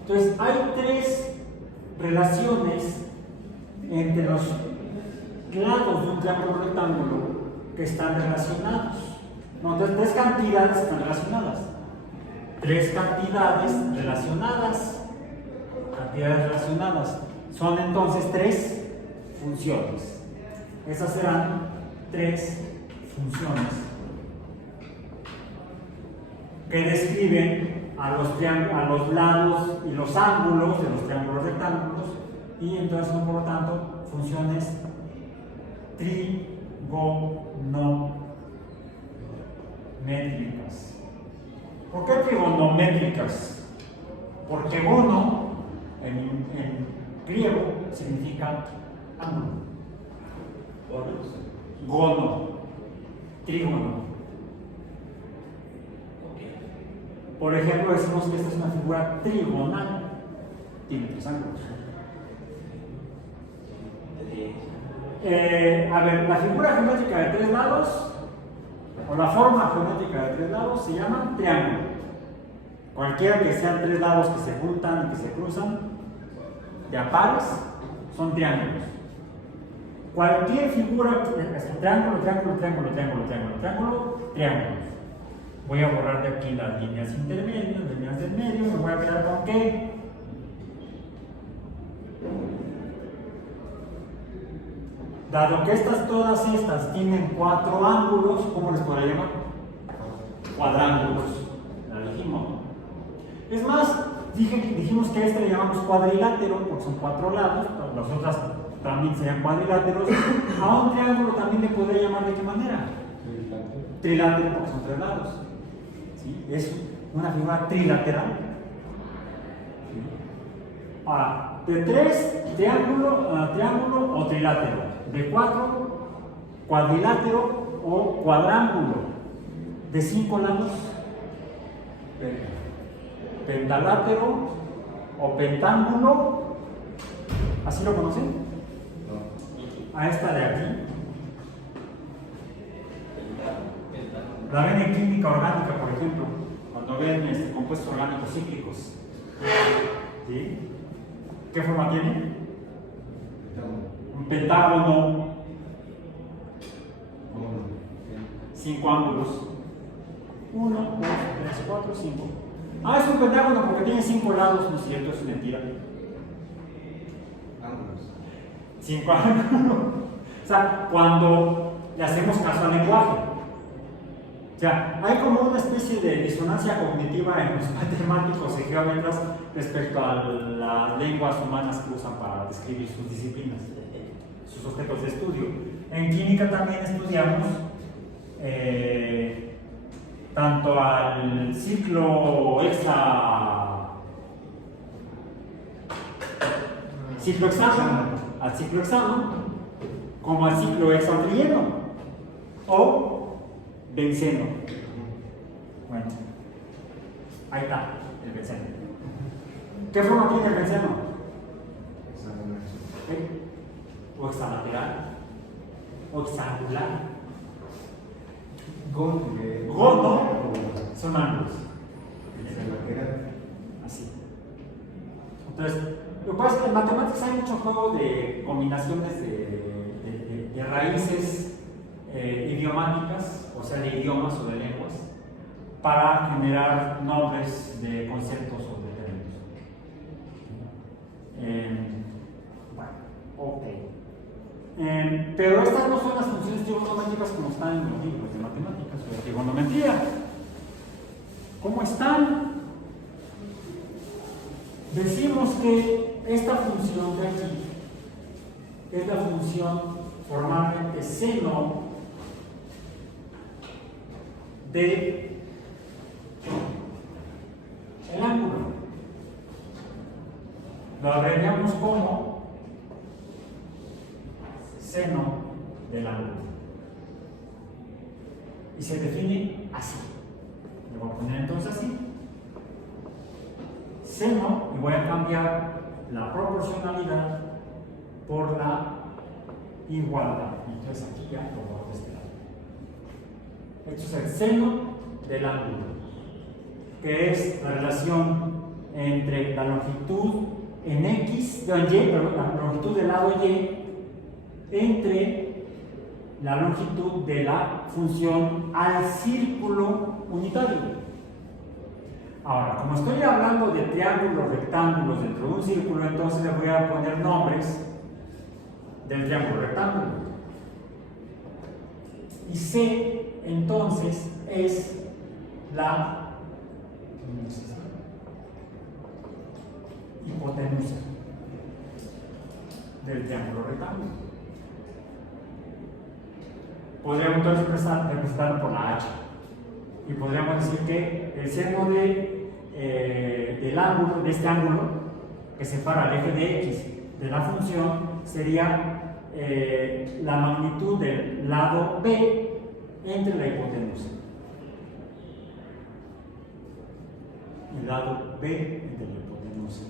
Entonces hay tres relaciones entre los lados de un triángulo rectángulo que están relacionados. No, entonces tres cantidades están relacionadas. Tres cantidades relacionadas. Cantidades relacionadas. Son entonces tres funciones. Esas serán tres funciones que describen a los lados y los ángulos de los triángulos rectángulos, y entonces son por lo tanto funciones trigonométricas. ¿Por qué trigonométricas? Porque gono en griego significa ángulo. Gono, trígono. Por ejemplo, decimos que esta es una figura trigonal, tiene tres ángulos. A ver, la figura geométrica de tres lados, o la forma geométrica de tres lados, se llama triángulo. Cualquiera que sean tres lados que se juntan y que se cruzan, de a pares, son triángulos. Cualquier figura, triángulo, triángulo, triángulo, triángulo, triángulo, triángulo, triángulo. Voy a borrar de aquí las líneas intermedias, líneas del medio, me voy a quedar con qué. Dado que todas estas tienen cuatro ángulos, ¿cómo les podría llamar? Cuadrángulos. La dijimos. Es más, dijimos que a este le llamamos cuadrilátero porque son cuatro lados, las otras también serían cuadriláteros. A un triángulo también le podría llamar ¿de qué manera? Trilátero porque son tres lados. ¿Sí? Es una figura trilateral. ¿Sí? Ahora, de tres, triángulo o trilátero. De cuatro, cuadrilátero o cuadrángulo. De cinco lados, pentalátero o pentángulo. ¿Así lo conocen? A esta de aquí. La ven en química orgánica, por ejemplo, cuando ven compuestos orgánicos cíclicos. ¿Sí? ¿Qué forma tiene? Un pentágono. 5 ángulos. 1, 2, 3, 4, 5. Ah, es un pentágono porque tiene 5 lados, no es cierto, es mentira. Ángulos. 5 ángulos. O sea, cuando le hacemos caso al lenguaje. O sea, hay como una especie de disonancia cognitiva en los matemáticos y geómetras respecto a las lenguas humanas que usan para describir sus disciplinas, sus objetos de estudio. En química también estudiamos tanto al ciclo hexano, como al ciclo hexatrieno o benceno. Bueno, ahí está el benceno. ¿Qué forma tiene el benceno? ¿ok? O hexalateral, o hexangular. Godo son ángulos. Así. Entonces, lo que pasa es que en matemáticas hay mucho juego de combinaciones de raíces idiomáticas, o sea, de idiomas o de lenguas, para generar nombres de conceptos o de términos. Bueno, ok. Pero estas no son las funciones trigonométricas como están en los libros de matemáticas o de trigonometría. ¿Cómo están? Decimos que esta función de aquí es la función formalmente seno de el ángulo. Lo abreviamos como seno del ángulo. Y se define así. Le voy a poner entonces así. Seno, y voy a cambiar la proporcionalidad por la igualdad. Entonces aquí ya lo voy a este lado. Esto es el seno del ángulo, que es la relación entre la longitud en X, no, en Y, pero la longitud del lado Y entre la longitud de la función al círculo unitario. Ahora, como estoy hablando de triángulos, rectángulos dentro de un círculo, entonces le voy a poner nombres del triángulo rectángulo. Y C, entonces, es la hipotenusa del triángulo rectángulo. Podríamos entonces representarlo por la H. Y podríamos decir que el seno del ángulo, de este ángulo que separa el eje de X de la función, sería la magnitud del lado B entre la hipotenusa. El lado B entre la hipotenusa.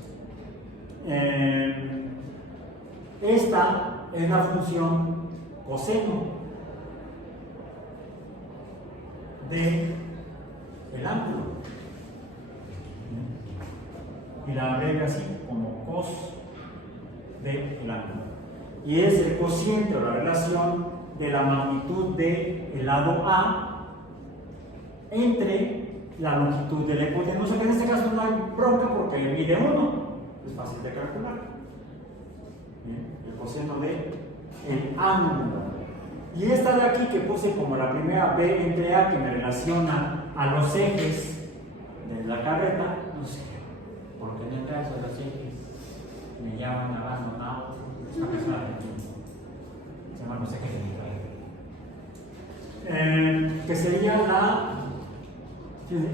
Esta es la función coseno de el ángulo, y la abrevia así como cos del ángulo, y es el cociente o la relación de la magnitud del lado A entre la longitud de la hipotenusa, que en este caso no hay bronca porque mide 1, es fácil de calcular. El coseno de el ángulo. Y esta de aquí que puse como la primera B entre A, que me relaciona a los ejes de la carreta, no sé, porque en el caso de los ejes me llaman abandonado, es una persona de se llaman los ejes de mi carreta. Que sería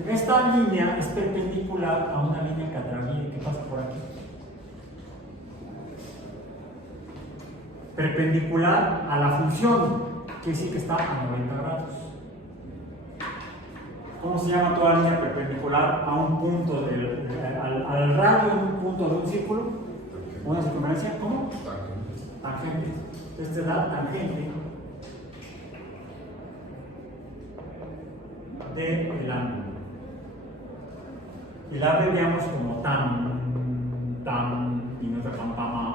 esta línea es perpendicular a una línea que atraviesa, que pasa por aquí. Perpendicular a la función, que sí que está a 90 grados. ¿Cómo se llama toda línea perpendicular a un punto, al radio de un punto de un círculo? ¿Una circunferencia? ¿Cómo? Tangente. Esta es la tangente del ángulo. Y la abreviamos como tan, y nuestra campama.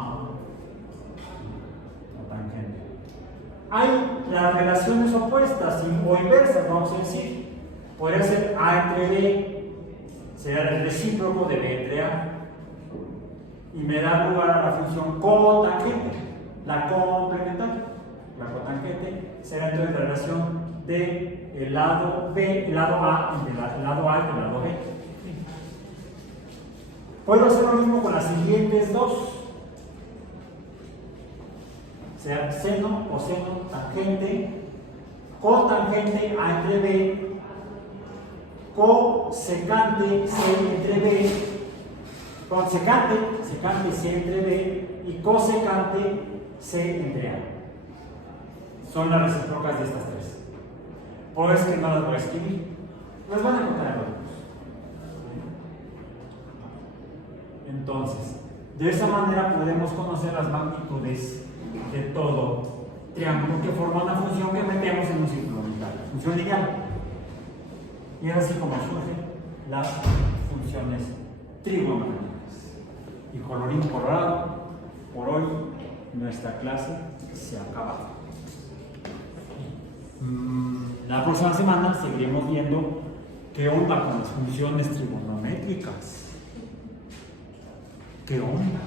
Hay las relaciones opuestas o inversas, vamos a decir. Podría ser A entre B, será el recíproco de B entre A, y me da lugar a la función cotangente, la complementaria. La cotangente será entonces la relación de el lado B, el lado A entre el lado A y el lado B. Puedo hacer lo mismo con las siguientes dos. Sea seno, coseno, tangente, cotangente A entre B, cosecante C entre B, secante C entre B y cosecante C entre A. Son las recíprocas de estas tres. Por eso es que no las voy a escribir. Las van a encontrar en los libros. Entonces, De esa manera podemos conocer las magnitudes de todo triángulo que forma una función que metemos en un círculo unitario, función lineal. Y es así como surgen las funciones trigonométricas. Y colorín colorado, por hoy nuestra clase se acaba. La próxima semana seguiremos viendo qué onda con las funciones trigonométricas. ¿Qué onda?